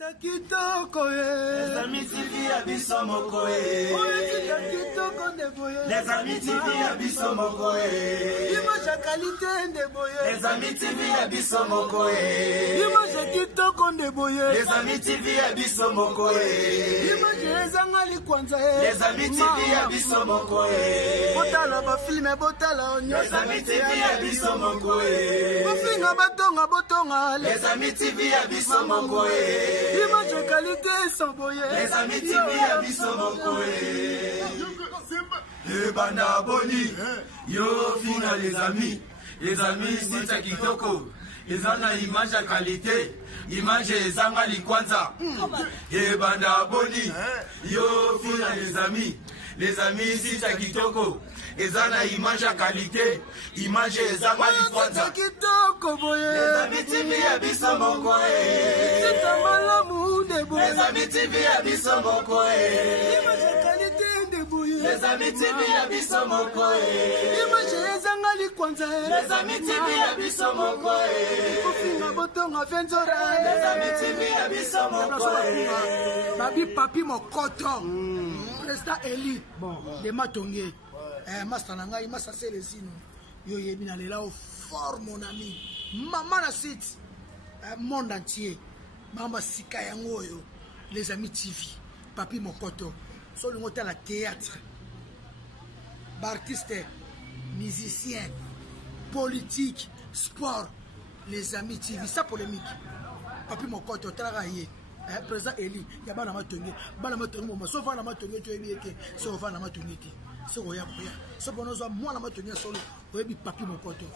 Les amis TV abisso mokoe. Les amis TV abisso mokoe. Image qualité de boye. Les amis TV abisso mokoe. Image kitoko de boye. Les amis TV abisso mokoe. Image ezangali kwanza. Les amis TV abisso mokoe. Botala ba film botala onyo. Les amis TV abisso mokoe. Bofinga batonga botonga. Les amis TV abisso mokoe. Image qualité sans boye. Les amis TV abisso mokoe. Le banda boni. Yo fina les amis c'est à kitoko. Les ana image à qualité. Image ezanga likwanza. Le banda boni. Yo fina les amis c'est à kitoko. Ezana image à qualité, image ezanga likwanza. Les amis TV abisso mokoe. Les amis TV abisso mokoe. Les amis TV abisso mokoe. Les amis TV abisso mokoe. Les amis TV abisso mokoe. Babi papi mokoto. Président Eli. Bon, de Matongé. Master Nangai, Master Célestino. Yo yebina lela au fort mon ami. Maman na site. Monde entier. Mama Sika Yangoyo. Les amis TV. Papi Mokoto. Sur le moteur à la théâtre. Artiste, musicien, politique, sport. Les amis TV. Ça polémique. Papi Mokoto, travailler. Président Eli. Yaba na matonge. Bana matonge. Sauf na matonge. Tu es bien que. Sauf na matonge. C'est quoi c'est bon nous moi la maintenir solo oyebi papi mokoto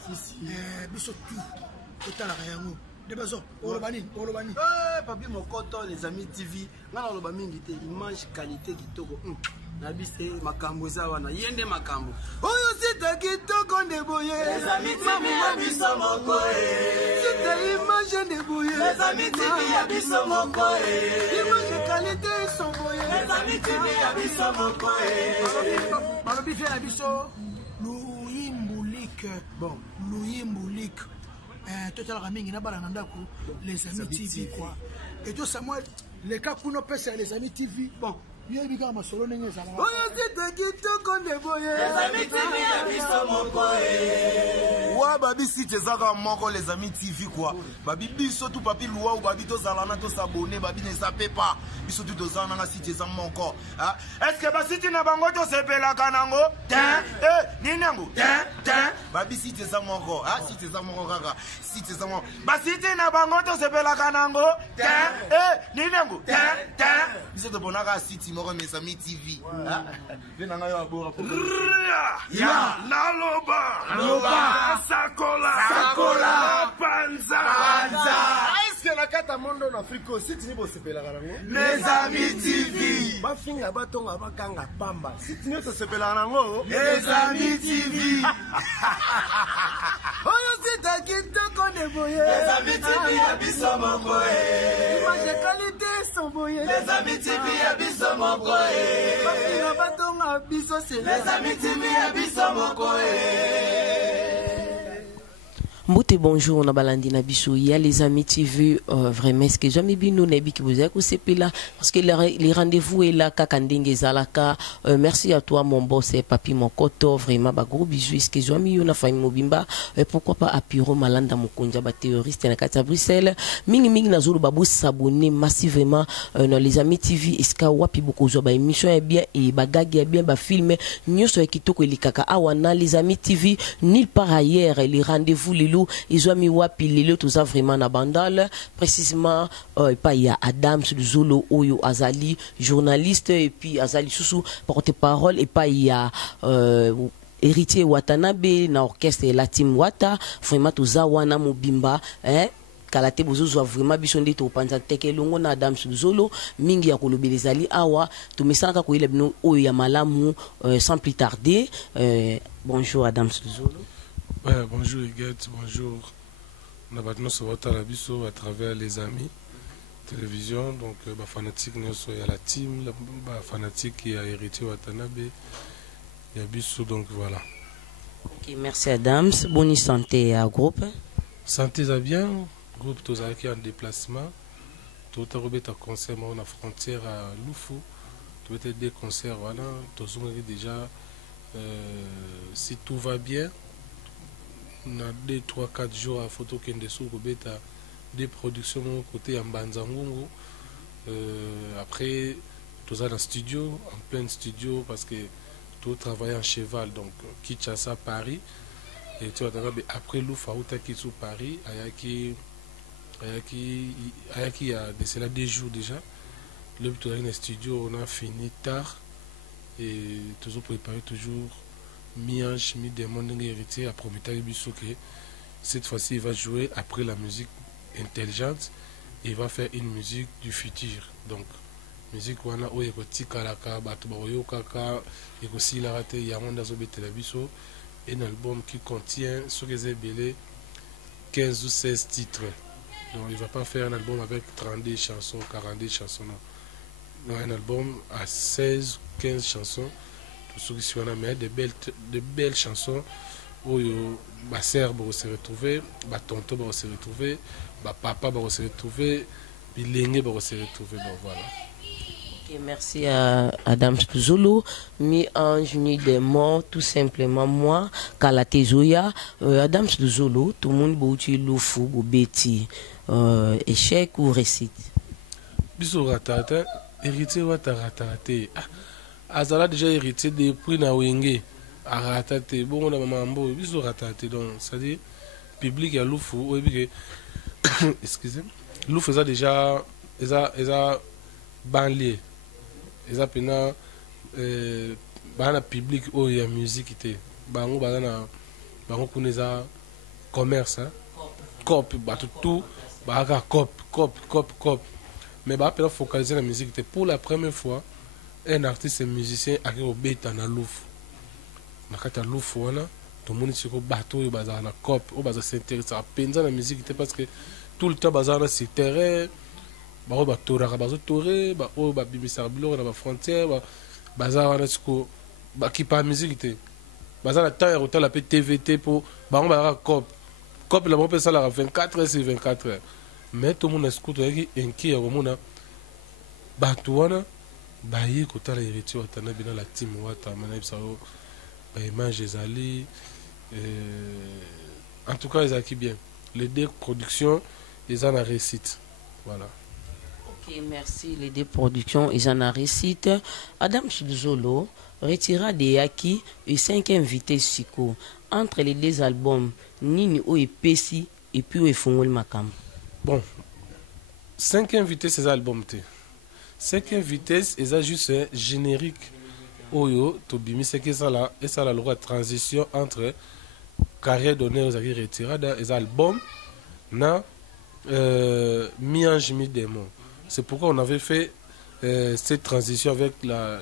biso tu total rien de besoin olobani papi mokoto les amis TV ngana oloba mingi te image qualité kitoko na bise makambo za wana yende makambo oyo sita kitoko de boye les amis TV abisso mokoe sita image de boye les amis TV abisso mokoe image qualité sont boye les amis TV abisso mokoe balobi fait abisso Louis Mboulik bon Louis Mboulik total ramingi na bala ndako les amis TV quoi et tout Samuel les cas kuno pèse les amis TV bon yebi ka masolo nenge zala oyo site kitoko de boye les amis TV abisso mokoe wa babi site zaka moko les amis TV quoi babi biso tout papi loi ou babi to zalana to s'abonner babi ne sape pas biso tout dozana na site za moko est-ce que ba site na bango to sepela kanango ninango babi site za moko site za moko kaka site za moko ba site na bango to sepela kanango ninango biso to bonaka site moko mes amis TV venanga yo abora pour ya naloba sakola panza est-ce que la carte monde en Afrique aussi tu ne sais pas la rango les amis TV ba finga batonga bakanga pamba si tu ne sais pas la rango les amis TV oyo sita kitoko de boye les amis TV abisso mokoe image qualité sont boye les amis TV abisso mokoe bafinga batonga biso c'est les amis TV abisso mokoe. Mbote bonjour na balandi na biso ya les amis TV vraiment ce que jamais bino na bi ki vous êtes c'est là parce que les rendez-vous est là kakandenge zalaka merci à toi mon boss et papi mokoto vraiment ba gros bisous ce que jamais yo na famille mobimba pourquoi pas apiro malanda mukonja ba terroriste na kata Bruxelles mingi na zulu babu s'abonner massivement dans les amis TV eska wapi beaucoup zo ba émission est bien et ba gag est bien ba film nyoso ya kitoko elikaka awana les amis TV nulle part ailleurs les rendez-vous ils ont mis wapi lelo tout ça vraiment na bandal précisément pas il y a Adams Zolo Oyo Azali journaliste et puis Azali Susu porte-parole et pas il y a héritier Watanabe na orchestre la team Wata vraiment tout ça wana mobimba kalate bozo vraiment bisonde to panza teke longo na Adams Zolo mingi ya kolobelezali awa to mesaka ko ile bino oyo ya malamu sans plus tarder bonjour Adams Zolo. Ouais, bonjour Huguette, bonjour. On a maintenant sur votre abisso à travers les amis télévision, donc bah, fanatique nous sommes à la team, bah, fanatique qui a hérité Watanabe, il y a abisso donc voilà. Ok, merci Adams, bonne santé à groupe. Santé ça bien, groupe tous qui en déplacement, tout un concert à la frontière à Loufou, tout être des concerts, voilà, tout déjà, si tout va bien, on a 2, 3, 4 jours à photo qui sont des productions côté en Banzangongo. Après, tout ça dans le studio, en plein studio, parce que tout travaille en cheval, donc Kinshasa, Paris. Et tu vois, après Loufa, où tu as sous Paris, il y a cela 2 jours déjà. Le but dans le studio, on a fini tard. Et toujours préparé, toujours mi-ange, mi-démon, héritier, à Prométhée que cette fois-ci, il va jouer après la musique intelligente. Et il va faire une musique du futur. Donc, musique wana oyo ekotikalaka bato bakoyokaka ekosila te yango nde azobetela biso un album qui contient soki eza ebele 15 ou 16 titres. Donc il va pas faire un album avec 32 chansons, 42 chansons, non. Un album à 16, 15 chansons, tout ce qui soit mais de belles chansons où ma sœur va se retrouver, ma tonton va se retrouver, ma papa va se retrouver, bilingue va se retrouver. Donc voilà. Okay, merci à Adams Zulu, mi-ange, ni démon, tout simplement moi, Kalate Zoya, Adams Zulu, tout le monde bouti loufou, bobeti, échec ou récite. Biso ratata, héritier wa ta ratate. Azala déjà héritier depuis na wenge, a ratate, bon on a mambo, biso ratate donc, c'est-à-dire public ya loufou, oui que, excusez, loufou ça déjà, eza banlieue. Ils appellent le public où il y a musique. Ils ont commerce. Cop, tout. Cop. Mais ils ont focalisé la musique. Pour la première fois, un artiste et musicien a été obéi dans la louf. Dans la louf, tout le monde est bateau, il a un cop, il s'intéresse à la musique parce que tout le temps, il a un terrain. Ba tora ba tore ba o ba bimisa bilo na ba frontière ba za wana siko ba ki pa musique te ba za na temps ya la TVT pour ba on ba cop la mo pesa la 24 heures sur 24 heures mais tout le monde écoute qui inquiet ya komona ba tuana ba yi ko tala héritier watana bina la team wata mana bisa ba image ezali en tout cas ils acquis bien les 2 productions ils en a réussite voilà. Ok, merci. Les 2 productions, ils en ont récite. Adam Zolo retira des acquis et 5 invités Siko. Entre les 2 albums, Nini O et Pessi et puis O Fongol Makam. Bon, 5 invités, ces albums. 5 invités, ils ont juste un générique. Oyo, Tobimi, c'est que ça là, et ça la loi de transition entre carrière donnée aux acquis retirés dans les albums, na mi-ange, mi-démon. C'est pourquoi on avait fait cette transition avec la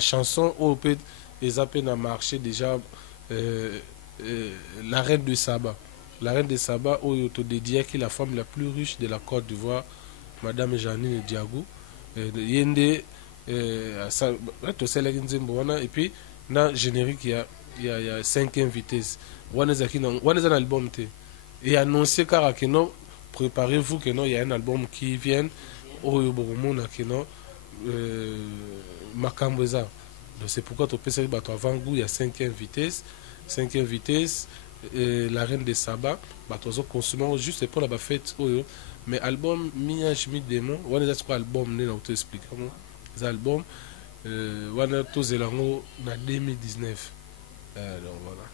chanson où ils ont marché déjà la reine de Saba. La reine de Saba, où il autodédié qui est la femme la plus riche de la Côte d'Ivoire, Madame Janine Diagou. Yende, et puis, dans le générique, il y a 5 invités. On a un album. Et annoncé car préparez-vous que non, il y a un album qui vient. Donc c'est pourquoi tu peux savoir avant goût il y a 5 invités, la reine de Saba, tu consommé juste pour la fête. Mais album mi-ange mi-démon, on a quoi album ne te explique comment les albums on a tous les en 2019. Donc voilà.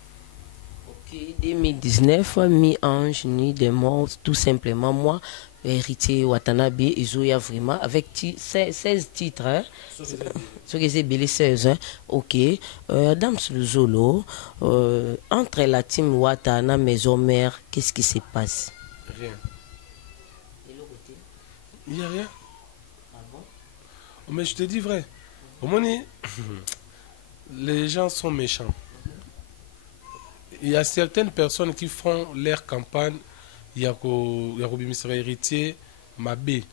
Ok, 2019 mi-ange mi-démon, tout simplement moi. Héritier Watanabe et Zoya vraiment avec 16 titres hein? Ce que c'est belé 16 hein? Ok Adams Zolo entre la team Watana maison mère qu'est-ce qui se passe? Rien. Il n'y a rien. Ah bon? Mais je te dis vrai au moment les gens sont méchants. Il y a certaines personnes qui font leur campagne. Il y a un héritier, Mabé.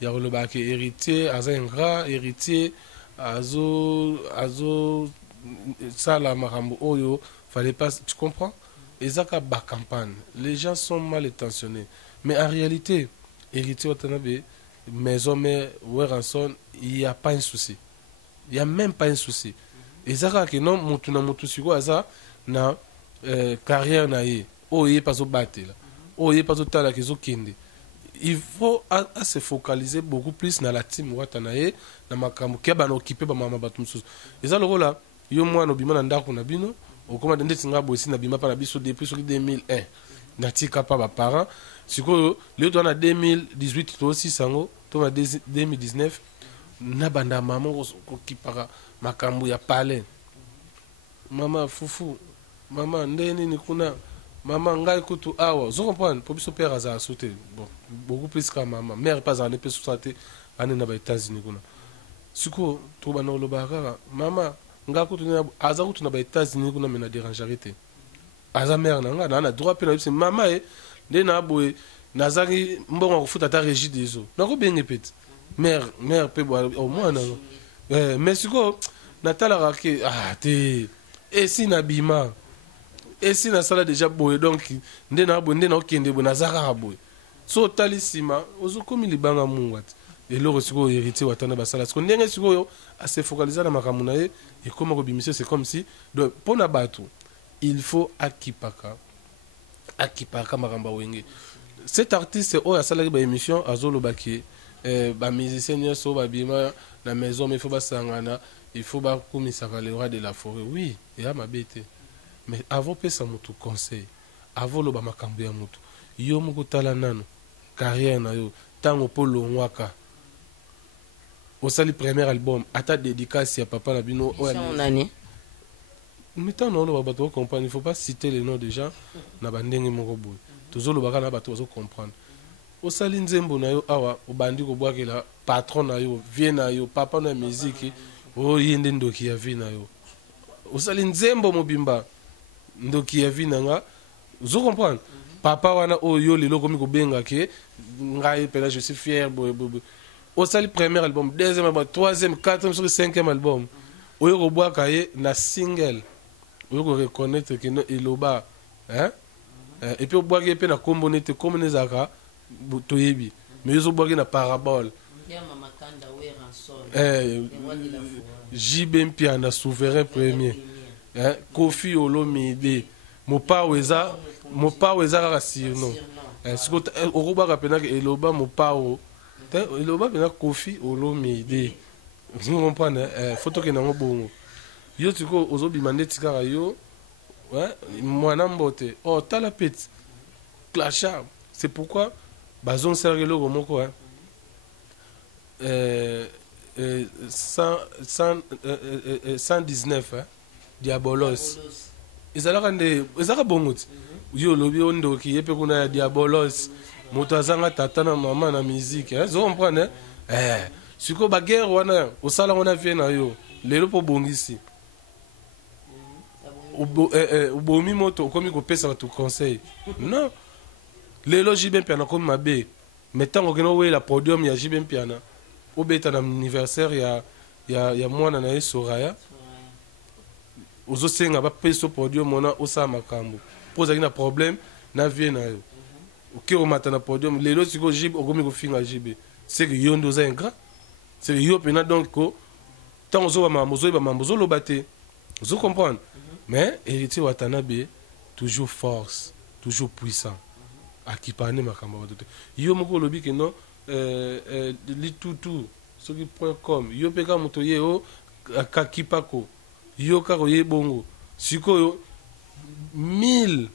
Il y a un héritier, Azengra, héritier, Azo, Sala Marambo, Oyo. Fallait pas, tu comprends? Et ça, campagne. Les gens sont mal intentionnés. Mais en réalité, héritier Watanabe, maison mère Weranson, il n'y a pas un souci. Il n'y a même pas un souci. Et ça, que non, mon tout ça, na carrière na ye, oh ye pas au battre là, oh ye pas au tala que zo kende. Il faut à se focaliser beaucoup plus dans la team Watanaye, dans ma camu, qui va occuper par ma batum sous. Et ça le rôle là, yo moi no bima nda ko na bino, au comment de tinga bosi na bima pa na biso depuis sur 2001. Na tika pa ba parents, siko le to na 2018 to aussi sango, to na 2019 na banda maman ko kipara makambu ya pale. Mama fufu, mama ndeni ni kuna, mama ngai kutu awa. Vous comprenez? Pour biso père aza sauté. Bon, beaucoup plus que maman. Mère pas en épée sauté, ane na ba États-Unis kuna. Siko to ba no lobaka, mama ngai kutu na aza kutu na ba États-Unis kuna mena dérangerité. Aza mère na na droit pe na biso mama e ndena boye nazaki mbongo kufuta ta régie des eaux. Na ko bien répète. Mère pe au moins na. Mais siko natala rake te et si nabima et si na sala déjà boye donc ndena okende bo nazaka boye so talisima ozokomi libanga mungu ati eloko siko héritier watana basala siko ndenge siko yo ase focaliser na makamuna ye et comment kobimise c'est comme si donc pona bato il faut akipaka makamba wenge cet artiste o asala ba émission azolo baki ba musicien nyoso ba bima na maison mais il faut basangana. Il faut que le roi de la forêt. Oui, il y a ma bête. Mais avant que ça me conseil, avant le bamakambu ya mutu, yo muko tala nano, carrière na yo, tango polo nwaka. Au sali premier album, ata dédicace à papa na bino. En année. Mais tant non, on va comprendre. Il ne faut pas citer les noms des gens. Na bandenge moko boy. Toujours le bagana bato va comprendre. Au sali nzembo na yo awa, au bandi ko boake la patron na yo, vie na yo, papa na musique. Oh yende ndoki ya vina yo osali nzembo mobimba ndoki ya vina nga vous comprenez papa wana o yo lelo komi ko benga ke ngai pela je suis fier osali premier album deuxième album troisième quatrième sur cinquième album oyo ko boaka ye na single oyo ko reconnaître que no eloba hein et puis o boaka pe na kombo nete comme nezaka toyebi mais yo boaka na parabole JB Mpiana souverain premier Kofi Olomide mopa weza kaka sirno siko okoba pena ke eloba mopa o eloba pena Kofi Olomide vous comprenez photo ke nango bongo yo tiko ozobima ndeti kaka yo mwana mbote oh tala peti clasha c'est pourquoi bazon serre loko moko 119 Diabolos ezalaka bongo ti yo lobi ondoki ye mpe kuna ya Diabolos moto azanga tata na mama na musique zo comprendre siko baguerre wana osala wana vie na yo lelo mpo bongisi obomi moto okomi kopesa bato conseil non lelo JB Mpiana komi mabe mais ntango okende owela podium ya JB Mpiana obeta na anniversaire ya mwana na ye Soraya ozosenga bapesa podium mona osala makambo mpo ozalaki na problème na vie na yo oke omata na podium lelo siko JB okomi kofinga JB c'est que yo nde oza ingrat c'est que yo mpena donc ko ntango ozoyeba mambo ozoloba te ozo comprendre mais héritier Watanabe toujours force toujours puissant akipane makambo bato te yo moko olobi ke non litutu soki.com yo mpe kaka moto ye o kakipako yo kaka oye bongo sikoyo 1000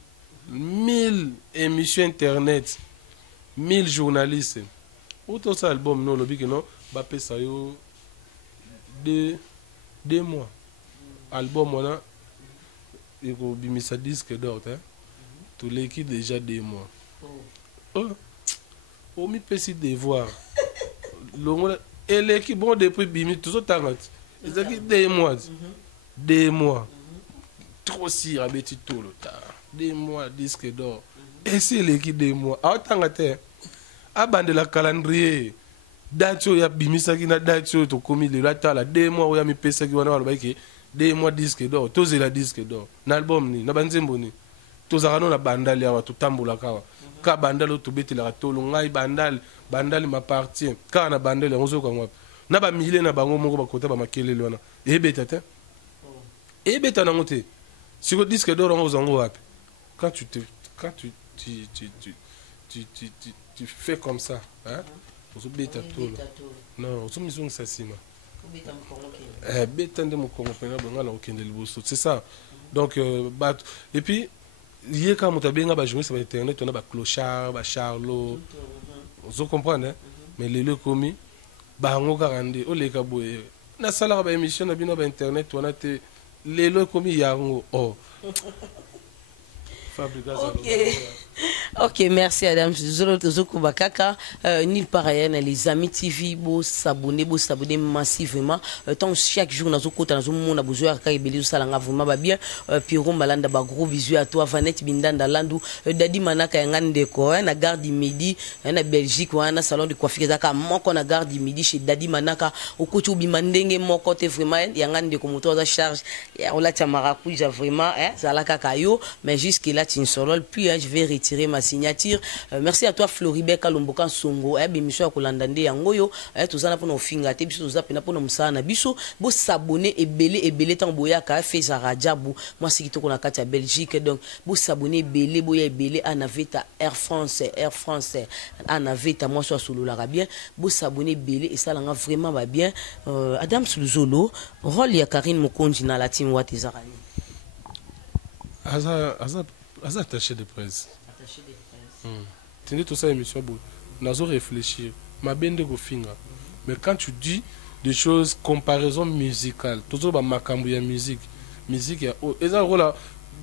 émissions internet 1000 journalistes otosala album no olobi ke non bapesa yo 2 mois album wana ekobimisa disque d'or toleki déjà 2 mois omi pesi devoir longola eleki bon depuis bimi tozotanga ti ezalaki 2 mois trop sire abeti tolo ta 2 mois disque d'or esi eleki 2 mois aotanga te abandela calendrier date oyo abimisaki na date oyo tokomi lelo atala 2 mois oyo amipesaki wana balobaki 2 mois disque d'or tozela disque d'or na album ni na banzembo ni tozalaka no na bandali awa totambolaka awa ka bandal otobetelaka tolo ngai bandal m'appartient kaka na bandal yango ozoyoka wapi na bamile na bango moko bakota bamakelele wana eyebeta te eyebeta nango te siko disque d'or yango ozango wapi quand tu fais comme ça hein ozobeta tolo non ozomizongisa nsima beta nde mokongo mpena bonga na kokende liboso c'est ça donc et puis lié quand moto abenga bajournaliste ba internet on a ba clochard ba charlot vous comprenez mais lelo komi bango karande oleka boye na sala ba émission na bino ba internet on a te lelo komi yango oh Ok, merci Adam. Ni par ailleurs, les amis TV, vous s'abonner massivement. Tant chaque jour, nous avons besoin de salanga vraiment bien. Pierrot Malanda, gros bisous à toi, Vanette Bindanda Landou, Dadi Manaka Ngandeko, na gare du Midi, na Belgique, na salon de coiffure, Zaka, moko na gare du Midi chez Dadi Manaka, au Koutou Bimandenge, mon côté vraiment, Yangandeko moto à charge, on l'a Tamarakuja vraiment, Zalaka Kayo, mais jusque-là, puis je vais retirer ma signature. Merci à toi Floribert Kalomboka Songo bémission ya kolandande yangoyo tozana pona ofinga te biso toza pena pona musana biso bo s'abonner ebele tant boya ka fait Rajabu moi c'est kitoko na kati ya Belgique donc bo s'abonner ebele boya ebele anaveta Air France anaveta moi soit solo la bien bo s'abonner ebele et ça langa vraiment va bien Adam Suluzolo rôle ya Karine Mokonji na la team Watezarani Aza attaché de presse. Tenez tout ça émission bon. Nazo réfléchir. Ma bende go finga. Mais quand tu dis des choses comparaison musicale, toujours ba makambu ya musique ya eza rola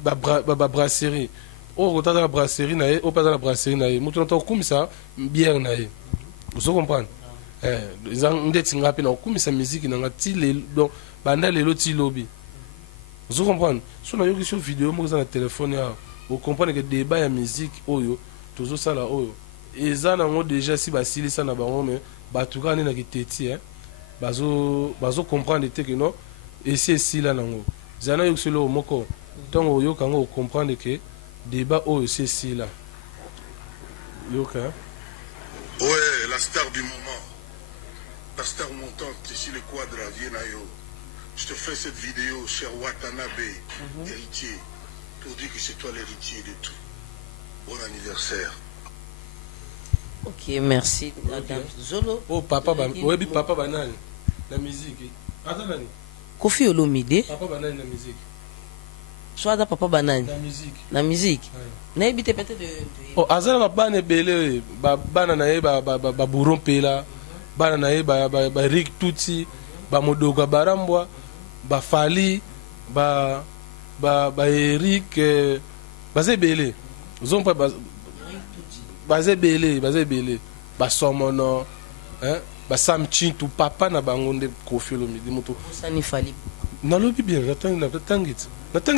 ba brasserie. O rota la brasserie na ye, o pas dans la brasserie na ye. Mutu na to kumisa bière na ye. Vous comprenez? Eza ndeti ngapi na kumisa musique na ngati le donc banda lelo ti lobby. Vous comprenez? Sur la yoki sur vidéo mo za na téléphone ya vous comprenez que débat ya musique oyo toujours ça là oyo eza nango déjà si basili ça na bango mais batuka na kiteti bazo comprendre que non et c'est là nango zana yo solo moko donc oyo kango comprendre que débat oyo c'est là yoka ouais la star du moment la star montante ici le quadra Viennayo je te fais cette vidéo cher Watanabe héritier pour dire que c'est toi l'héritier de tout. Bon anniversaire. Ok, merci. Adam Zolo. Oh, papa, oui, papa banane. La musique. Attends, Nani. Kofi Olomide. Papa banane, la musique. Soit papa banane. La musique. La musique. Na ebite peut-être de. Oh, azala ba bane belé, ba banana ye ba buron pela, banana ye ba Rick Tuti, ba Modoga Barambwa, ba Fali, ba Eric basé belé zon pas basé belé ba somono hein ba samchin tout papa na bangonde Kofi Olomide moto sani fali na lobi bien natangi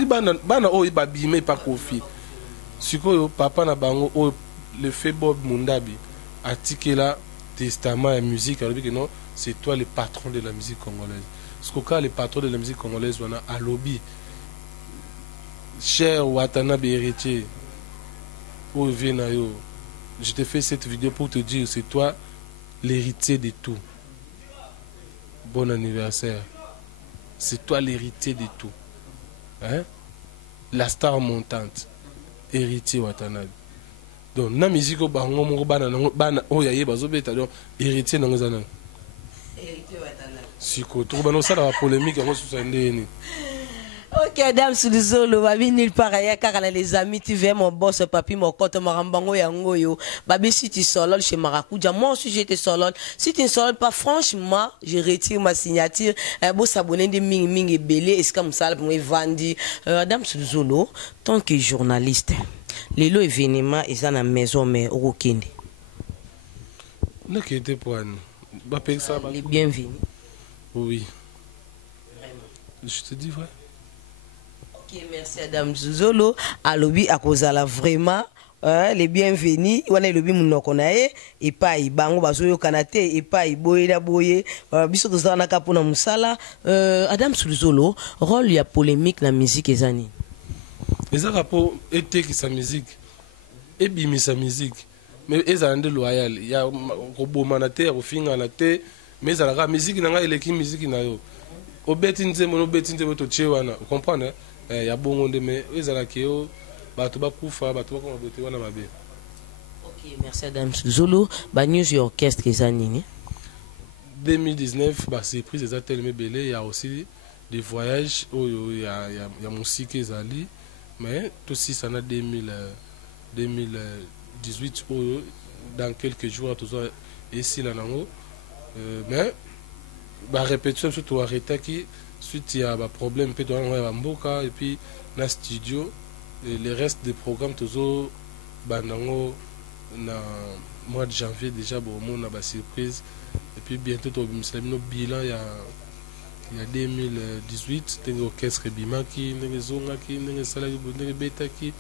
bana o ba bime pa Kofi sikoyo papa na bango o le fait Bob Mundabi atikela testament et musique alors que non c'est toi le patron de la musique congolaise parce que quand le patron de la musique congolaise on a à lobby. Cher Watanabe héritier, je te fais cette vidéo pour te dire c'est toi l'héritier de tout. Bon anniversaire. C'est toi l'héritier de tout. Hein? La star montante. Héritier Watanabe. Donc, na musique au bango mo bana oyaye bazobeta donc héritier nango zana. Héritier Watanabe. Siko to bana ça la polémique en sous ndeni. Ok, Adam Suluzolo, babi nil pareil, car les amis, tu veux mon boss, papi, mon cote, marambango, yangoyo, babi, si tu solol chez Maracuja, moi aussi j'étais solol. Si tu ne solol pas, franchement, je retire ma signature, beau s'abonner de ming et belé, est-ce comme ça, pour me vendre. Adam Suluzolo, tant que journaliste, les lots événements, ils sont à la maison, mais au Kende. Ne quittez pas, les bienvenus. Oui. Je te dis vrai. Ok, merci Adam Zolo. Alobi akozala vraiment les bienvenus. Wana lobi munoko na ye et pas bango bazoyo kanate et pas boye na boye biso tozana na kapona musala. Adam Zolo, rôle ya polémique na musique ezani. Les rapports étaient qui sa musique. ebimisa musique mais ezala nde loyal ya kobomana te ya kofingana te mais ezalaka musique na ngai eleki musique na yo obeti nzembo totie wana comprendre ya bongo nde mais ezalaki yo bato bakufa bato bakoma bote wana mabe. Ok, merci Adams Zolo. Ba news ya orchestre eza nini? 2019 surprise eza tellement belé, il y a aussi des voyages il y a musique ezali mais tout si ça na 2018 dans quelques jours toujours ici là nango mais ba répétition surtout arrêté qui suite il y a ba problème peut dans mboka et puis na studio et les restes des programmes toujours banango na mois de janvier déjà bon on a ba surprise et puis bientôt au bilan il y a 2018 tengo orchestre bimaki ndenge zongaki ndenge salaki ndenge betaki.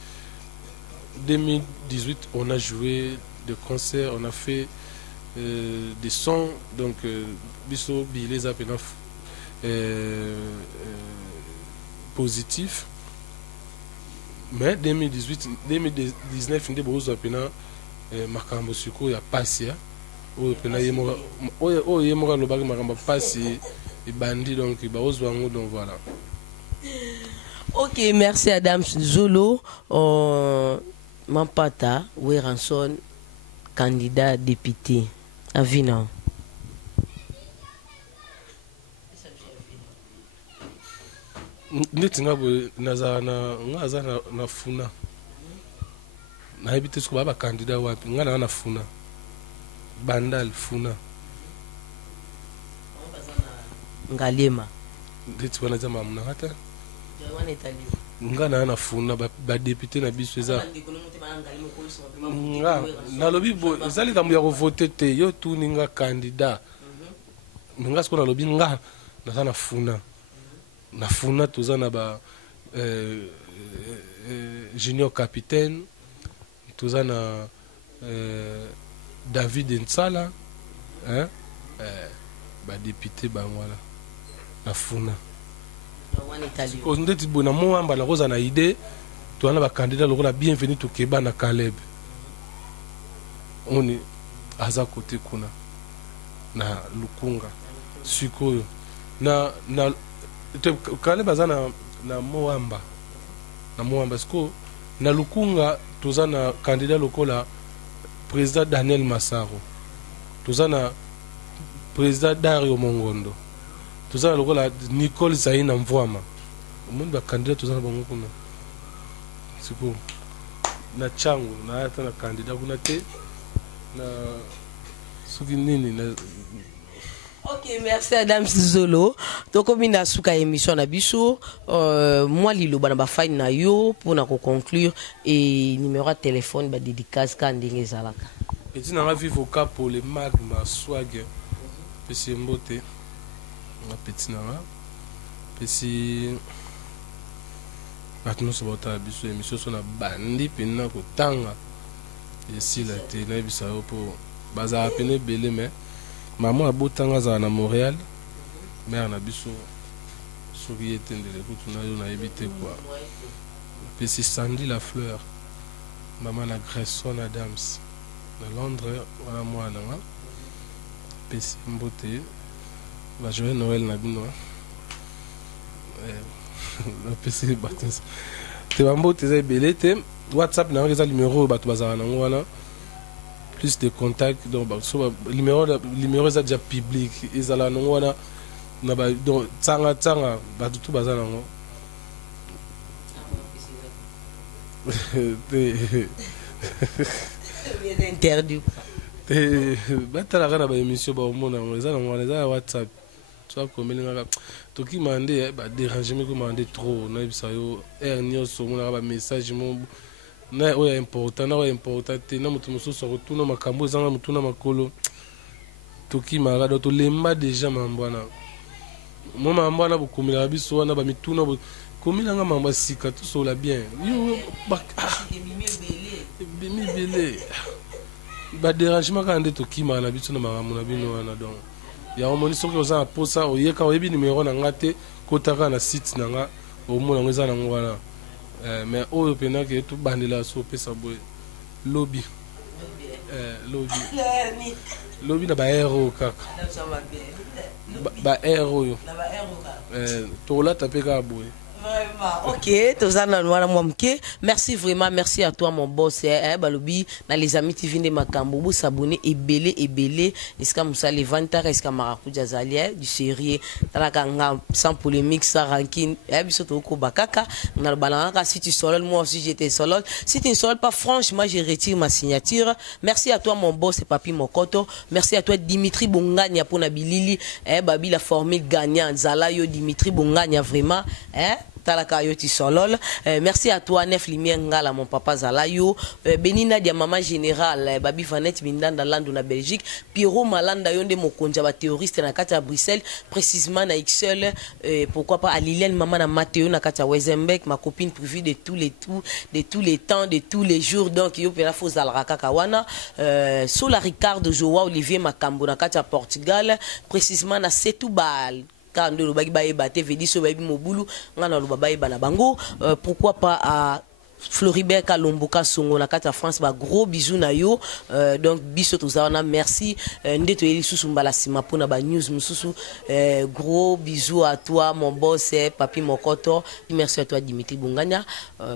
2018 on a joué des concerts, on a fait des sons donc biso bilé za pena positif mais 2019 ndé bozo pena makambo siko ya pasia o pena yemoka o yemoka lobaki makambo pasi bandi donc baozwango donc voilà. Ok, merci Adams Zolo. Mampata Weranson, candidat député à Vina. Neti ngabo naza na funa na habite ko baba candidat wapi ngana na funa bandal funa ngalema ndeti wana za mamuna hata ngana na funa ba député na biso eza nga nalobi ezali kambo ya kovote te yo tu ninga candidat nga siko nalobi nga naza na funa toza na ba junior capitaine toza na David Nsala ba député bangwala na funa ndeti bona moamba na koza na idée toana ba candidat lokola bienvenue to keba na Caleb oni aza kote kuna na lukunga sikoyo na Caleb aza na moamba siko na lukunga toza na candidat lokola président Daniel Massaro toza na président Dario Mongondo toza lokola Nicole Zaina Mvwama omundi ba candidat toza na bango kuna siko na changu na ata na candidat kuna te na suki nini na. Ok, merci Adams Zolo. Donc on a suka émission na biso moi lilo bana ba fine na yo pour na conclure et numéro de téléphone ba dédicace ka ndenge zalaka. Petit na vivre au cap pour les magma swag petit mbote na petit na petit maintenant ça va ta biso émission sur na bandi pena ko tanga et si la te na bisa pour baza pene belé mais maman abotanga za na Montréal mère na biso soki etendele kutuna yo na ebité quoi petit Sandy la fleur maman la Grayson Adams na Londres wala mwana nga petit mbote va jouer Noël na bino le PC baptême te bambote za belé te WhatsApp na ngeza numéro bato bazana nango wana plus de contacts donc so numéro est déjà public ezala nango wana na ba donc tsanga bato tu bazana nango interdit batala na ba émission ba omona ezala nango eza WhatsApp soit comme les to ki mande ba déranger me ko mande trop na bisa yo nyonso mona ba message mo na oya important te na mutu mususu rotuna makambo ezanga mutuna makolo toki mara to lemba déjà mambwana mo mambwana bukumila biso wana ba mituna komila nga mamba sika tout so la bien yo bimi belé ba dérangement quand de toki mara biso na makambo na bino wana donc ya omoni soki oza na posa oyeka oyebi numéro na nga te kotaka na site na nga omona ngo eza nango wana mais oyo pena ke to bandela so pesa boy lobby lobby na ba hero kaka ba hero yo tola tapeka boy. Ok, merci vraiment, merci à toi mon boss. Balobi, na les amis TV de Makambo, vous s'abonner et belé. Est-ce que Moussa Levantar, est-ce que Maracuja Zalia du série, sans polémique, sans ranking, bisoto ko bakaka, na balanga si tu solo, moi aussi j'étais solo. Si tu ne solo pas, franchement, je retire ma signature. Merci à toi mon boss et Papi Mokoto. Merci à toi Dimitri Bongania pour Nabilili, Babi la formule gagnante, Zalayo Dimitri Bongania vraiment, merci à toi Nef Limiengala mon papa Zalayo Benina dia maman générale Babi Vanette Mindanda Landu na Belgique Pierrot Malanda yonde mokonja ba théoriste na kati à Bruxelles précisément na XL pourquoi pas à Liliane maman na Mathéo na kati à Wezenbeck ma copine prévue de tous les temps de tous les jours donc yo pela fo zalraka kawana Sola Ricardo Joa Olivier Makambo na kati à Portugal précisément na Setúbal pourquoi pas à Floribert Kalomboka Songo na kata France ba gros bisous na yo donc biso tozana merci ndeto eli susu mbala sima pona ba news mususu gros bisous à toi mon boss Papi Mokoto merci à toi Dimitri Bongania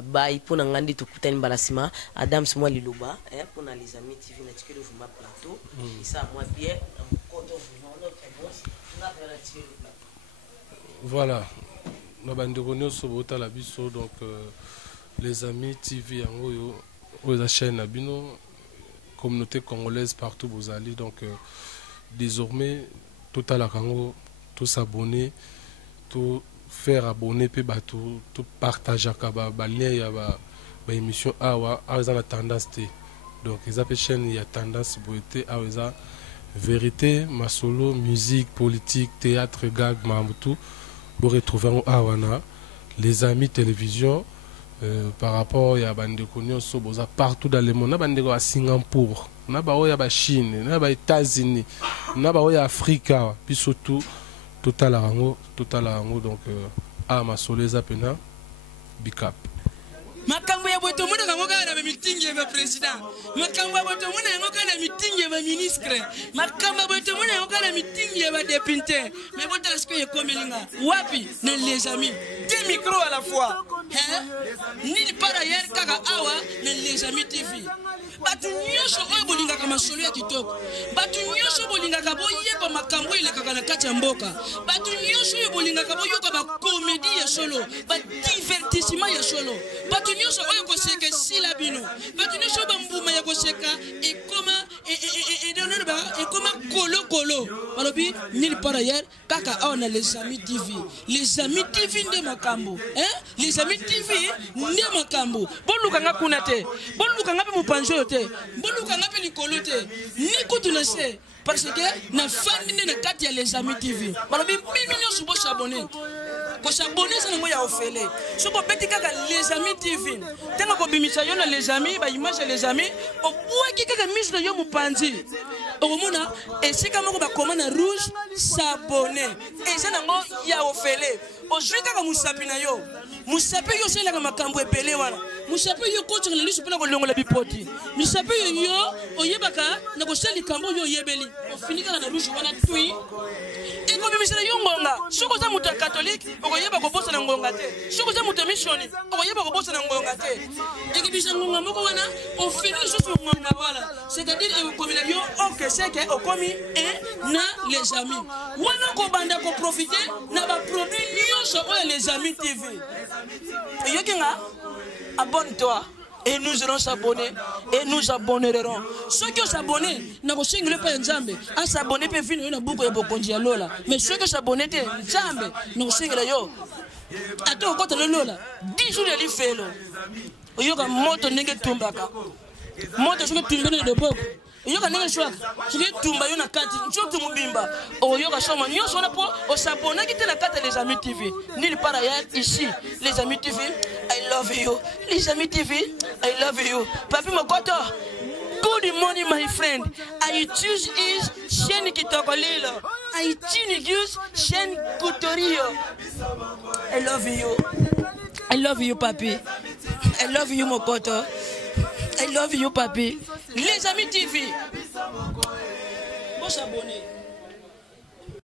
bye pona ngandi tukutani mbala sima Adam Smwa Liloba pona les amis TV na tikelo vuma plateau et ça moi bien Mokoto vraiment notre boss na vers la voilà, nous avons sur la biso donc les amis TV aux chaînes abino communauté congolaise partout vous allez donc désormais tout à la Congo tout s'abonner tout faire abonner puis tout partager ba lien ya ba émission awa la tendance donc les appels chaîne il y a tendance beauté awa vérité masolo musique politique théâtre gag mamoutou. Vous retrouvez les amis télévision par rapport à Bandekonion Soboza partout dans le monde. On a à Singapour, on a à Chine, on a aux États-Unis, on a à Afrique, puis surtout total arango donc à ma soleza pena bicap. Makambo ya boto muna kangoka na meeting ya president. Makambo ya boto muna kangoka na meeting ya ministre. Makambo ya boto muna kangoka na meeting ya député. Mais boto est-ce que yekomelinga? Wapi na les amis? Deux micros à la fois. Ni par ailleurs kaka awa na les amis TV. Batu nyosho oyo bolinga kama solo ya kitoko. Batu nyosho bolinga kabo yeba makambo ile kaka na kati ya mboka. Batu nyosho oyo bolinga kabo yoka ba comédie ya solo, ba divertissement ya solo. Batu nyosho oyo koseka sila bino. Batu nyosho ba mbuma ya koseka et comment kolo. Balobi nil par ailleurs kaka awa na les amis TV. Les amis TV nde makambo. Les amis TV nde makambo. Boluka nga kunate. Boluka nga pe mupanjo yote. Boluka nga pe likolo te. Ni kutuna se. Parce que na fandi na kati ya les amis TV. Balobi mimi nyoso bo s'abonner. Ko s'abonner ça ngo ya ofele. So ko beti kaka les amis TV. Tenga ko bimisa yo na les amis ba image les amis. O bwaki kaka mise yo mupanzi. Okomona esika moko ba commande rouge s'abonner. Et ça ngo ya ofele. Ozwi kaka musapi na yo. Musapi yo sela kama makambo epele wana. Musapi yo ko tshela lisu pela ko longola bipoti. Musapi yo oyebaka na ko seli kambo yo yebeli. Ofinika na rouge wana tui. Eko bimisela yo ngonga. Soko za muta catholique okoyeba ko bosa na ngonga te. Soko za muta missioni okoyeba ko bosa na ngonga te. Eki bisa ngonga moko wana ofini susu ngonga wala. C'est-à-dire okomila yo ok c'est que okomi na les amis. Wana ko banda ko profiter na ba produit nyonso oyo les amis TV. Yokinga abonne-toi et nous allons s'abonner et nous abonnerons. Ceux qui s'abonnent, n'a pas single pas Nzambe. À s'abonner peut venir na buko ya bokonji ya lola. Mais ceux qui s'abonnent te Nzambe, nous single yo. Ato ko tele lola. 10 jours de l'ifelo. Oyoka moto ndenge tumbaka. Moto soki tumbene de boko. Oyoka ndenge shwaka. Soki tumba yo na kati, nchoto mubimba. Oyoka soma nyonso na po o s'abonner qui te na kati les amis TV. Nulle part ailleurs ici, les amis TV. I love you. Les amis TV, I love you. Papi Mokoto, good morning my friend. I choose is chaîne Kitokolilo. I choose chaîne Kutorio. I love you. I love you, Papi. I love you, Mokoto. I love you, papi. Les Amis TV. Bon s'abonner.